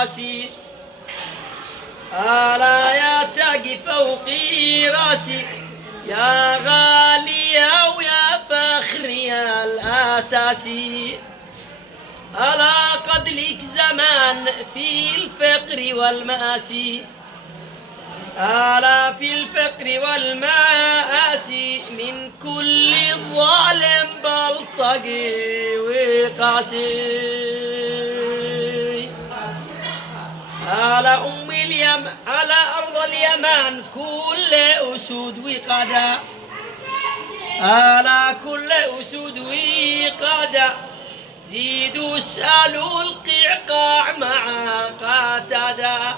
راسي ألا يا تاج فوقي راسي يا غالية ويا فخري الأساسي ألا قد لك زمان في الفقر والمآسي ألا في الفقر والمآسي من كل ظالم بلطجي وقاسي على على أرض اليمن كل أسود وقدا على كل أسود وقدا زيدوا اسألوا القعقاع مع قتادا